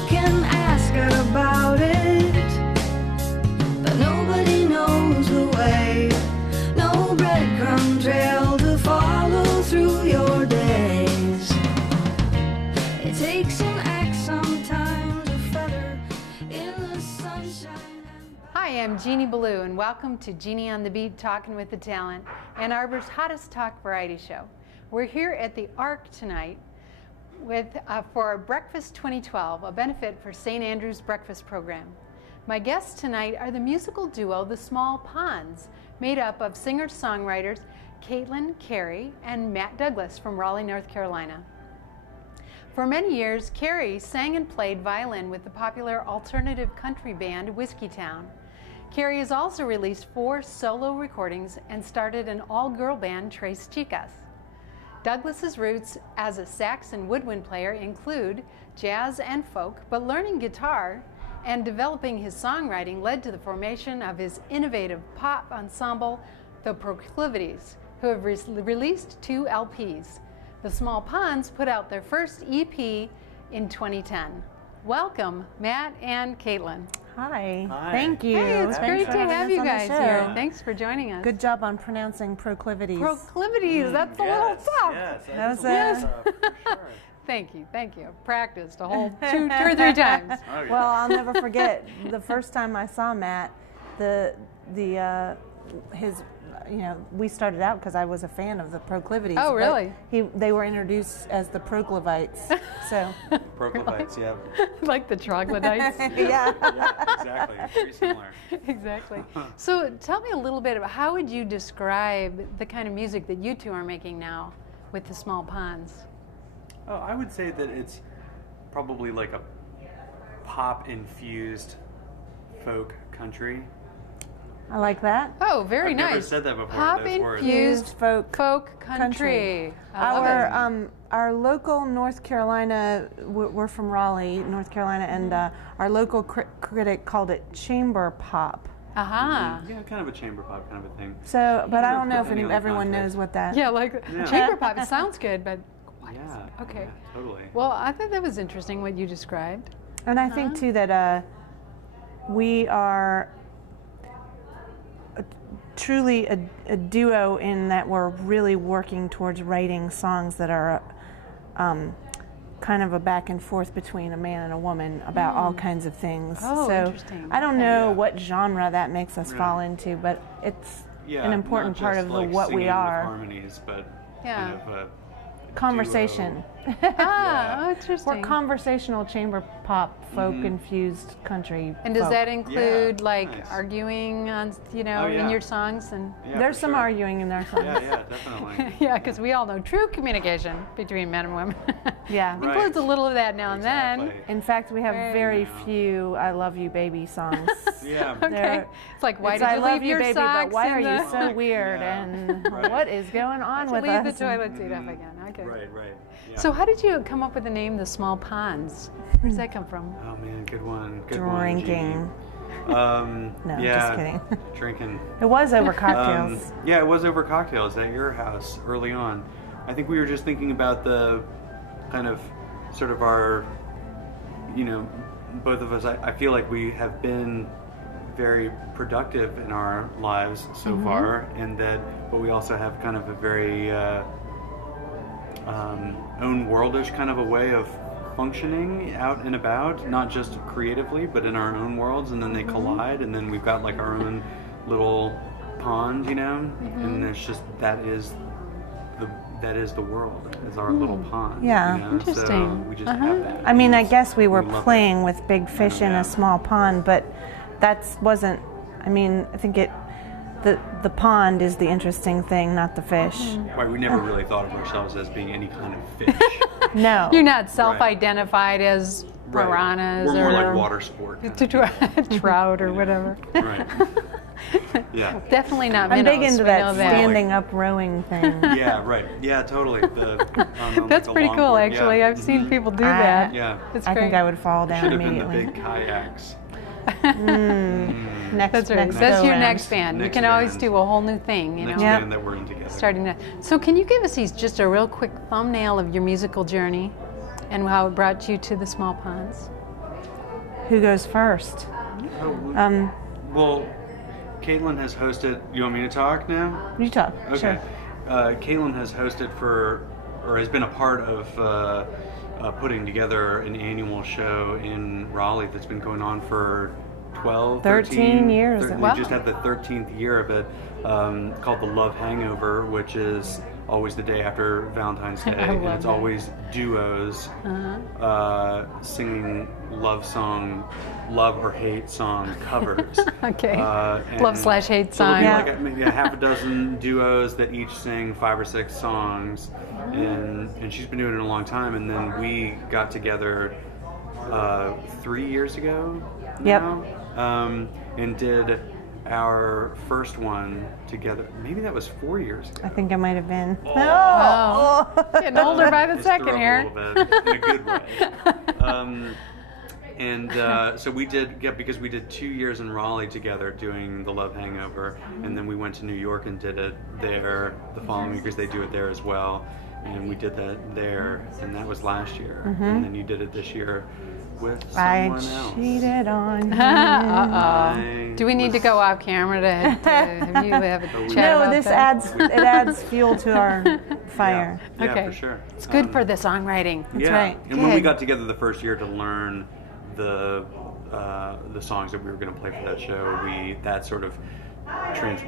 You can ask about it, but nobody knows the way. No breadcrumb trail to follow through your days. It takes an axe sometimes, a feather in the sunshine. Hi, I'm Jeannie Ballou, and welcome to Jeannie on the Beat, Talking with the Talent, Ann Arbor's hottest talk variety show. We're here at the Ark tonight for Breakfast 2012, a benefit for St. Andrew's Breakfast Program. My guests tonight are the musical duo The Small Ponds, made up of singer-songwriters Caitlin Carey and Matt Douglas from Raleigh, North Carolina. For many years, Carey sang and played violin with the popular alternative country band Whiskeytown. Carey has also released 4 solo recordings and started an all-girl band, Tres Chicas. Douglas's roots as a sax and woodwind player include jazz and folk, but learning guitar and developing his songwriting led to the formation of his innovative pop ensemble, The Proclivities, who have released 2 LPs. The Small Ponds put out their first EP in 2010. Welcome, Matt and Caitlin. Hi. Hi. Thank you. Hey, it's great to have you guys here. Thanks for joining us. Good job on pronouncing proclivities. Proclivities, that's a little tough. Yes, That was Yes. for sure. Thank you. Practiced a whole 2 or 3 times. Oh, yeah. Well, I'll never forget the first time I saw Matt. We started out because I was a fan of the Proclivities. Oh, really? They were introduced as the Proclivites. So. Proclivites, yeah. Like the troglodytes. Yeah. Yeah, exactly. Very similar. Exactly. So tell me a little bit about how would you describe the kind of music that you two are making now with the Small Ponds? Oh, I would say that it's probably like a pop-infused folk country. I like that. Oh, very I've nice. never said that before, Pop those words. infused Folk country. I love it. Our local North Carolina, we're from Raleigh, North Carolina, and our local critic called it chamber pop. Aha. Yeah, kind of a chamber pop kind of a thing. So, but I don't know if Depending on the everyone context. knows what that. Yeah, like Yeah. chamber pop. It sounds good, but what is Yeah. it? Okay. Yeah, totally. Well, I thought that was interesting what you described. And I think too that we are truly a duo in that we're really working towards writing songs that are kind of a back and forth between a man and a woman about all kinds of things. Oh, so interesting. I don't know Yeah. what genre that makes us Right. fall into, but it's Yeah, an important not part just of like what we singing with are. harmonies, but Yeah. kind of a Conversation. Ah, Yeah. interesting. We're conversational chamber pop, folk infused country. And does folk. that include Yeah, like nice. arguing on, Oh, in yeah. your songs? And Yeah, There's for some sure. arguing in their songs. Yeah, definitely. yeah, because we all know true communication between men and women. Yeah. Right. Includes a little of that now and then. Exactly. In fact, we have Very- very Yeah. few "I love you, baby" songs. Yeah. Okay. They're- It's like, why It's, did "I you love leave you, your baby, socks but why in are you the... so weird? Yeah. And Right. what is going on to with leave us?" the toilet seat up again. Okay. Right. Yeah. So how did you come up with the name The Small Ponds? Where does that come from? Oh man, good one. Good Drinking. One, No, yeah, just kidding. Drinking. It was over cocktails. Yeah, it was over cocktails at your house early on. I think we were just thinking about the kind of sort of our, both of us. I feel like we have been very productive in our lives so far, and but we also have kind of a very own worldish kind of a way of functioning out and about, not just creatively, but in our own worlds, and then they collide, and then we've got like our own little pond, and it's just that is the world, is our little pond. Yeah. Interesting. So we just have that. I mean, I and guess we were love playing with big fish in Yeah. a small pond, but that wasn't. I mean, I think the pond is the interesting thing, not the fish. it. Right, we never really thought of ourselves as being any kind of fish. No. You're not self-identified as Right. piranhas We're more or like water sport. kind of thing. trout or whatever. Right. Yeah. Definitely not I'm minnows. big into we that know that. standing up rowing thing. Yeah, right. Yeah, totally. On That's like a pretty cool, longboard, actually. yeah. I've seen people do I- that. Yeah. It's I great. think I would fall down Should have been the immediately. big kayaks. Next, That's right. next That's your go-round. next band. You Next can always band. do a whole new thing, Next Yeah. band that we're in together. starting that. So can you give us just a real quick thumbnail of your musical journey and how it brought you to the Small Ponds? who goes first. Well, Caitlin has hosted. You want me to talk now? You talk. Okay. Sure. Caitlin has hosted or has been a part of putting together an annual show in Raleigh that's been going on for 13 years. We Wow. just had the 13th year of it, called the Love Hangover, which is always the day after Valentine's Day, and it's always duos singing love or hate song covers. Okay. And Love/hate so song. there'll be like maybe a half a dozen duos that each sing 5 or 6 songs, and she's been doing it a long time. And then we got together 3 years ago now, and did our first one together. Maybe that was 4 years ago. I think it might have been. Oh. Getting older by the Just second threw up here. a little bit, in a good way. So we did, because we did 2 years in Raleigh together doing the Love Hangover, and then we went to New York and did it there the following year, because they do it there as well. And we did that there, and that was last year. And then you did it this year with someone else. I cheated on him. Do we need to go off camera to have you have a chat No, about this that? adds fuel to our fire. Yeah, Okay. for sure. It's good for the songwriting. That's right. And when we Good. got together the first year to learn the songs that we were going to play for that show,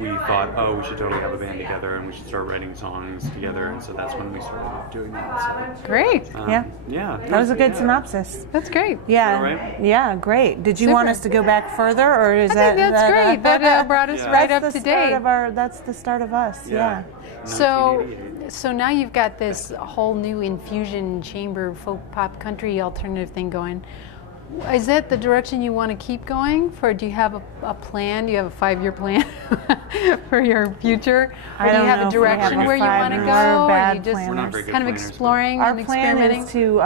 we thought, oh, we should totally have a band together, and we should start writing songs together, and so that's when we started doing that. Great. So, Yeah. yeah, That was a good synopsis. That's great. Yeah. All right. Yeah, great. Did you want Super. us to go back further, or is I think that's great. That brought us Yeah. right that's up the to start date. of that's the start of us. Yeah. So, 1988. so now you've got this whole new infusion chamber folk pop country alternative thing going. Is that the direction you want to keep going? Do you have a plan? Do you have a 5-year plan for your future? Or I do you don't have know a if we have direction a where you want to 5-year. go? We're Or bad you just planners. We're not very good kind of planners, but- exploring Our and plan experimenting? is to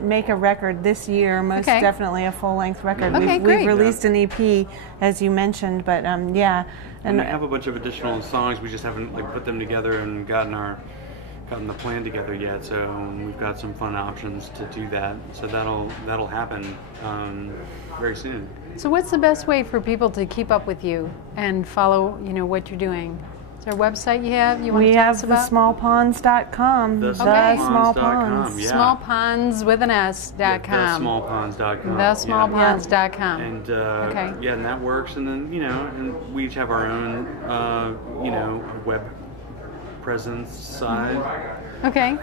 make a record this year, most Okay. definitely a full-length record. Okay, we've great. released an EP, as you mentioned, but yeah. And we have a bunch of additional songs. We just haven't put them together and gotten the plan together yet. So we've got some fun options to do that. So that'll happen very soon. So what's the best way for people to keep up with you and follow, what you're doing? Is there a website you have you want We to tell have us the about? smallponds.com. The Small smallponds.com, Ponds. yeah. Smallponds with an S.com. Thesmallponds.com. Thesmallponds.com. And Okay. yeah, and that works. And then and we each have our own web presence side. Okay.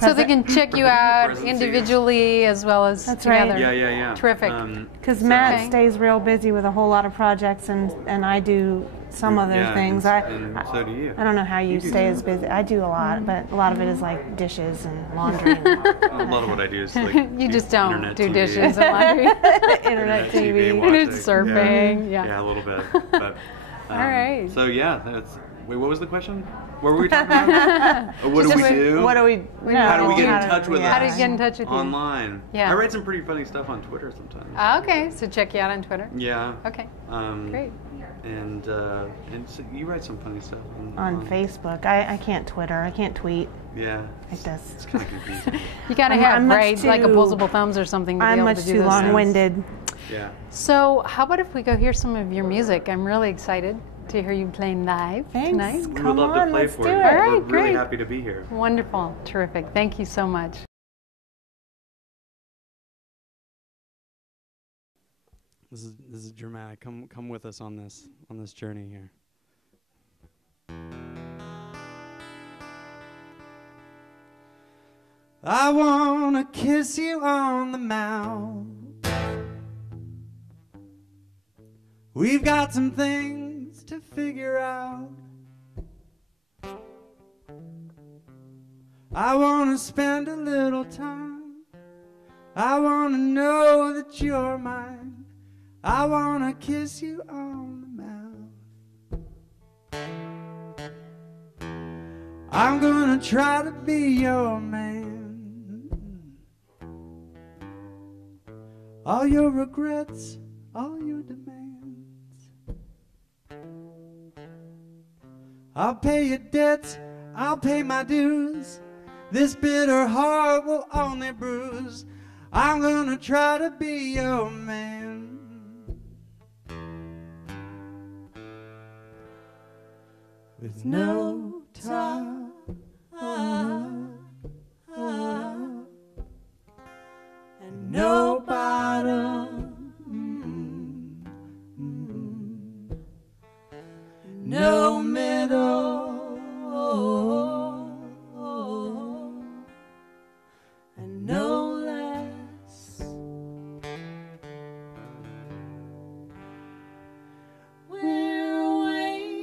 So they can check you out Presence. individually as well as That's right. together. Yeah. Terrific. Because Matt Okay. stays real busy with a whole lot of projects, and I do some other yeah, things. and so do you. I don't know how you do stay too. as busy. I do a lot, but a lot of it is like dishes and laundry. And A lot of what I do is You do just don't internet do TV. dishes and laundry. internet TV. watching. Internet surfing, yeah. Yeah, a little bit. But, All right. So yeah, wait, what was the question? What were we talking about? What do we do? What do we? No, How do we get in touch with How do us? you get in touch with you? Online. Yeah. I write some pretty funny stuff on Twitter sometimes. Okay, so check you out on Twitter. Yeah. Okay, great. And so you write some funny stuff On Facebook. I can't Twitter. I can't tweet. Yeah. Like this. It's kind of confusing. You gotta I'm have much like too- opposable thumbs or something to be I'm able much to do too those things. long-winded. Yeah. So how about if we go hear some of your music? I'm really excited to hear you playing live Thanks. tonight. We would Come love on, to play let's for do you. it. All We're right, really great. happy to be here. Wonderful, terrific. Thank you so much. This is dramatic. Come with us on this journey here. I wanna kiss you on the mouth. We've got some things to figure out. I wanna spend a little time. I wanna know that you're mine. I wanna kiss you on the mouth. I'm gonna try to be your man. All your regrets, all your demands. I'll pay your debts, I'll pay my dues. This bitter heart will only bruise I'm gonna try to be your man. With no top and no bottom, no middle, and no less. We're waiting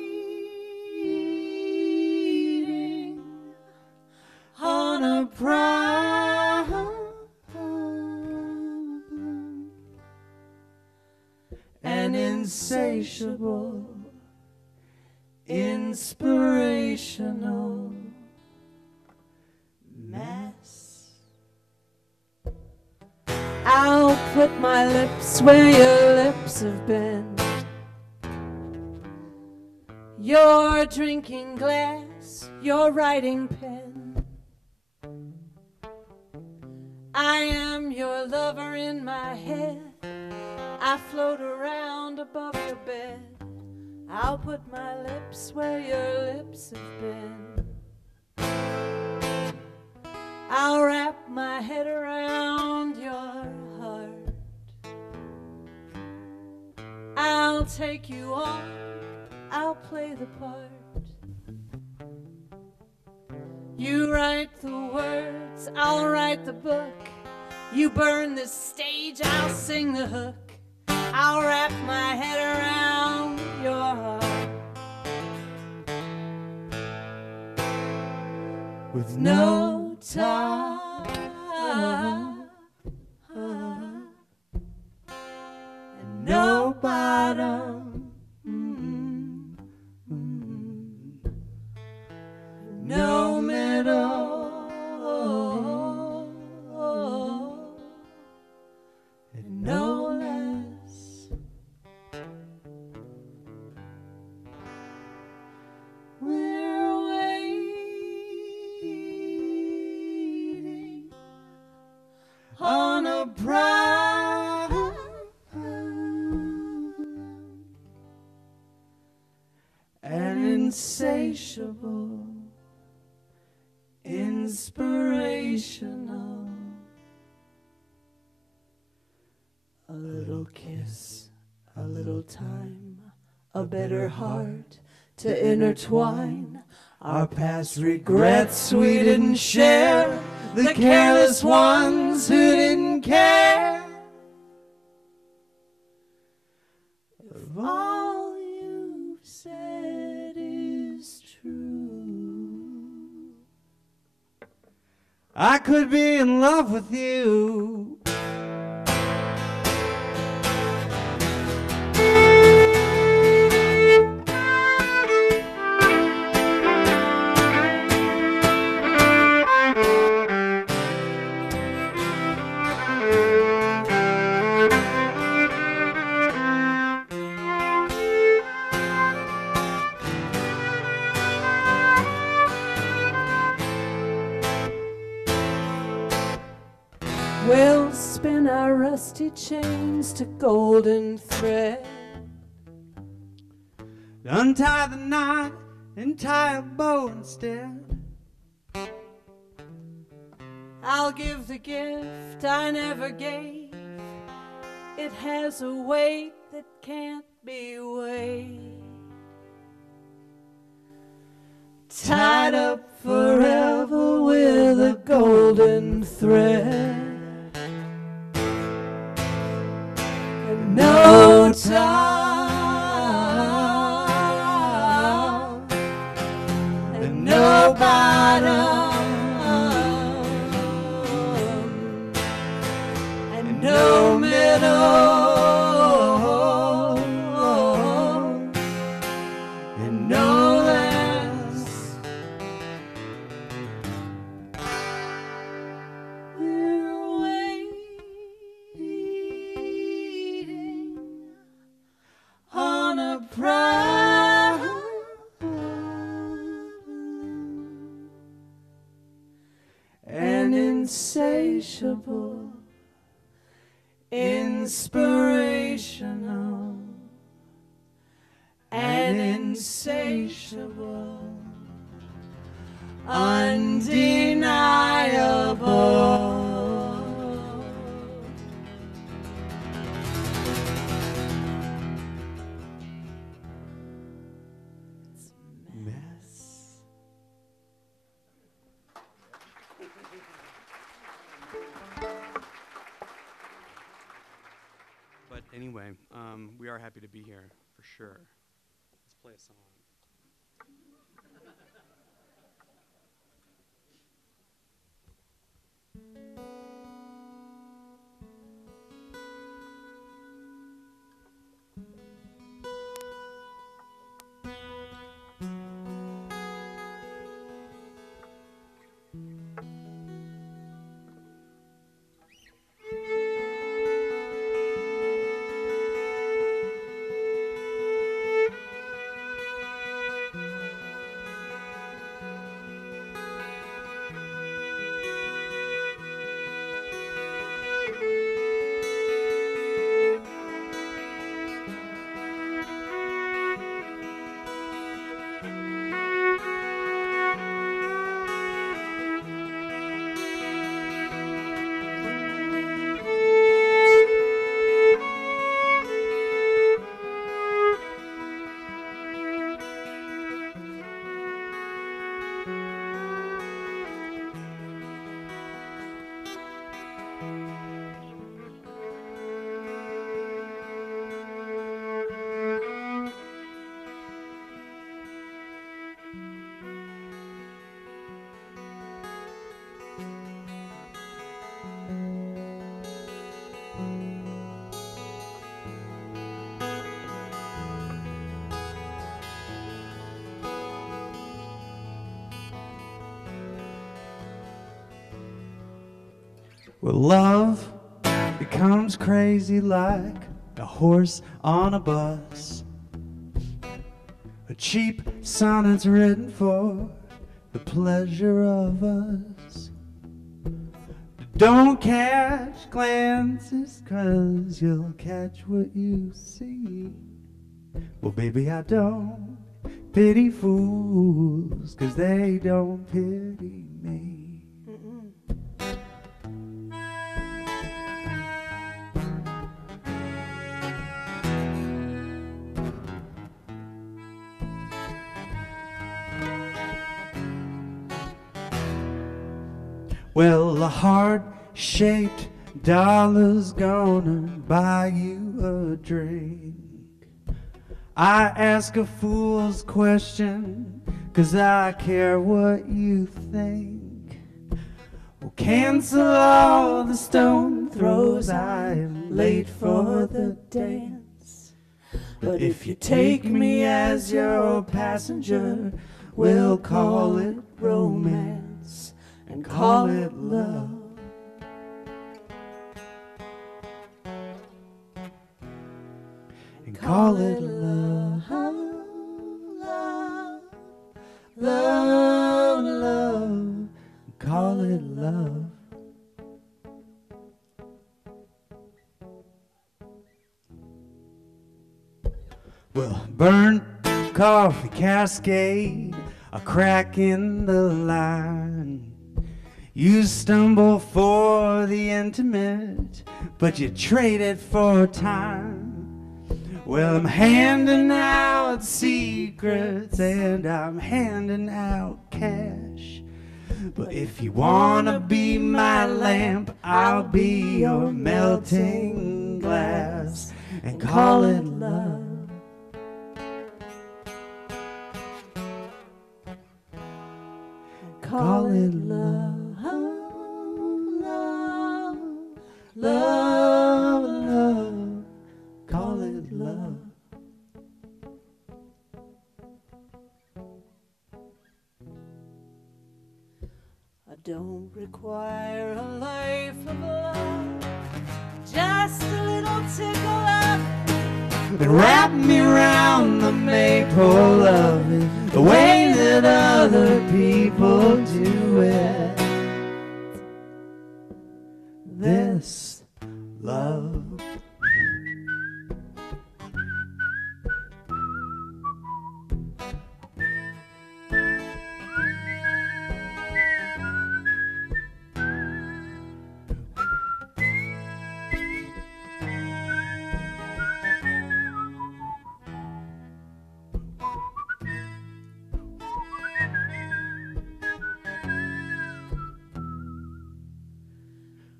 on a problem, an insatiable, inspirational mess. I'll put my lips where your lips have been, your drinking glass, your writing pen. I am your lover in my head. I float around above your bed. I'll put my lips where your lips have been. I'll wrap my head around your heart. I'll take you on, I'll play the part. You write the words, I'll write the book. You burn the stage, I'll sing the hook. I'll wrap my head around your heart. With no top and no bottom, no middle, and no less. We're waiting on a problem, an insatiable, inspirational, a little kiss, a little time, a better heart to intertwine our past regrets we didn't share, the careless ones who didn't care. If all you've said is true, I could be in love with you. We'll spin our rusty chains to golden thread, untie the knot and tie a bow instead. I'll give the gift I never gave. It has a weight that can't be weighed. Tied up forever with a golden thread. No top and no bottom and no middle and no less. We're waiting on a problem, an insatiable, inspirational and insatiable, undeniable. It's a mess. But anyway, we are happy to be here for sure. Let's play a song. Well, love becomes crazy like a horse on a bus. A cheap sonnet's written for the pleasure of us. Don't catch glances, 'cause you'll catch what you see. Well, baby, I don't pity fools, 'cause they don't pity me. Well, a heart-shaped dollar's gonna buy you a drink. I ask a fool's question, 'cause I care what you think. Well, cancel all the stone throws, I am late for the dance. But if you take me as your passenger, we'll call it romance and call it love. And call it love, love, love, love, call it love. Well, burnt coffee cascade, a crack in the line. You stumble for the intimate, but you trade it for time. Well, I'm handing out secrets and I'm handing out cash. But if you wanna be my lamp, I'll be your melting glass and call it love. Call it love, love, love, love, call it love. I don't require a life of love, just a little tickle up, and wrap me around the maple of it, the way that other people do it. This love.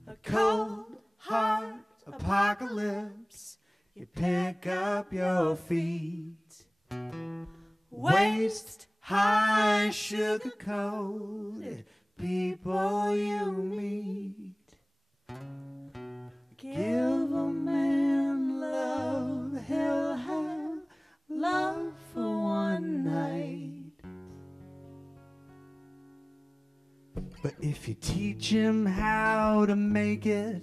A cold, hard apocalypse. You pick up your feet. Waist high, sugar coated people you meet. Give a man love, he'll have love for one night. But if you teach him how to make it,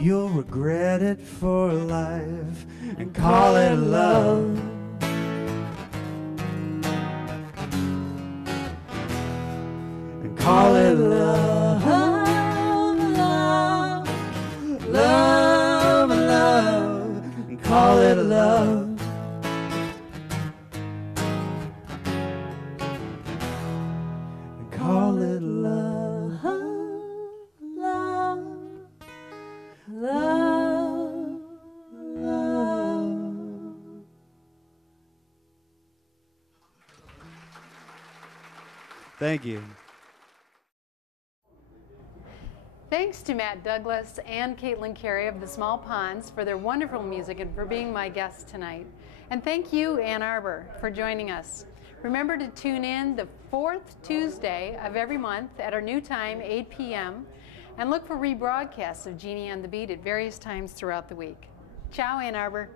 you'll regret it for life and call it love. And call it love. Love, love, love, and call it love. And call it love, love, love, love. Thank you. Thanks to Matt Douglas and Caitlin Carey of the Small Ponds for their wonderful music and for being my guests tonight. And thank you, Ann Arbor, for joining us. Remember to tune in the 4th Tuesday of every month at our new time, 8 p.m., and look for rebroadcasts of Jeannie on the Beat at various times throughout the week. Ciao, Ann Arbor.